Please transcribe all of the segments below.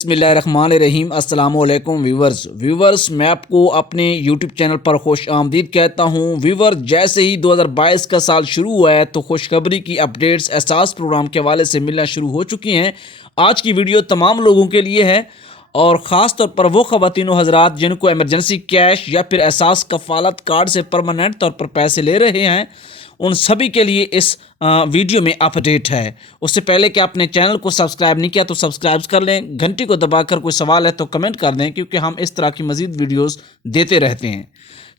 बिस्मिल्लाहिर्रहमानिर्रहीम। अस्सलामुअलैकुम व्यूवर्स, मैं आपको अपने यूट्यूब चैनल पर खुश आमदीद कहता हूँ। व्यूवर, जैसे ही 2022 का साल शुरू हुआ है तो खुशखबरी की अपडेट्स एहसास प्रोग्राम के हवाले से मिलना शुरू हो चुकी हैं। आज की वीडियो तमाम लोगों के लिए है और ख़ास तौर पर वो ख़वातीन व हज़रात जिनको इमरजेंसी कैश या फिर एहसास कफ़ालत कार्ड से परमानेंट तौर पर पैसे ले रहे हैं, उन सभी के लिए इस वीडियो में अपडेट है। उससे पहले कि आपने चैनल को सब्सक्राइब नहीं किया तो सब्सक्राइब कर लें, घंटी को दबाकर कोई सवाल है तो कमेंट कर दें, क्योंकि हम इस तरह की मज़ीद वीडियोस देते रहते हैं।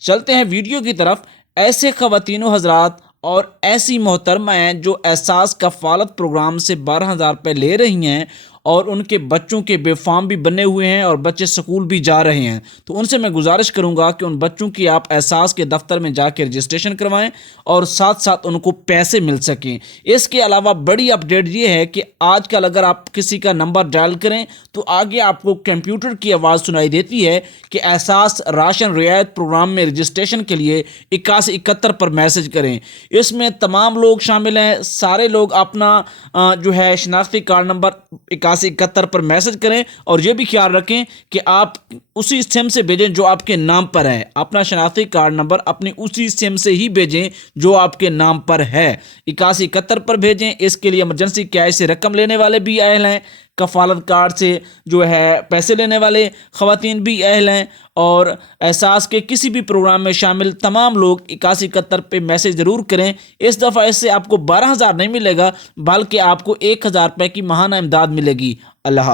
चलते हैं वीडियो की तरफ। ऐसे ख़वातीन व हज़रात और ऐसी मोहतरमाएँ जो एहसास कफ़ालत प्रोग्राम से 12,000 रुपये ले रही हैं और उनके बच्चों के बेफार्म भी बने हुए हैं और बच्चे स्कूल भी जा रहे हैं, तो उनसे मैं गुजारिश करूंगा कि उन बच्चों की आप एहसास के दफ्तर में जाकर रजिस्ट्रेशन करवाएं और साथ साथ उनको पैसे मिल सकें। इसके अलावा बड़ी अपडेट ये है कि आजकल अगर आप किसी का नंबर डायल करें तो आगे आपको कंप्यूटर की आवाज़ सुनाई देती है कि एहसास राशन रियायत प्रोग्राम में रजिस्ट्रेशन के लिए 8171 पर मैसेज करें। इसमें तमाम लोग शामिल हैं। सारे लोग अपना जो है शनाख्ती कार्ड नंबर 8171 पर मैसेज करें और ये भी ख्याल रखें कि आप उसी सिम से भेजें जो आपके नाम पर है। अपना शनाख्ती कार्ड नंबर अपनी उसी सिम से ही भेजें जो आपके नाम पर है। 8171 पर भेजें। इसके लिए इमरजेंसी कैश से रकम लेने वाले भी अहल हैं, कफ़ालत कार्ड से जो है पैसे लेने वाले ख़वातीन भी अहल हैं, और एहसास के किसी भी प्रोग्राम में शामिल तमाम लोग 8171 पे मैसेज ज़रूर करें। इस दफ़ा इससे आपको 12,000 नहीं मिलेगा, बल्कि आपको 1,000 रुपये की माहाना इमदाद मिलेगी। अल्लाह हाफ़िज़।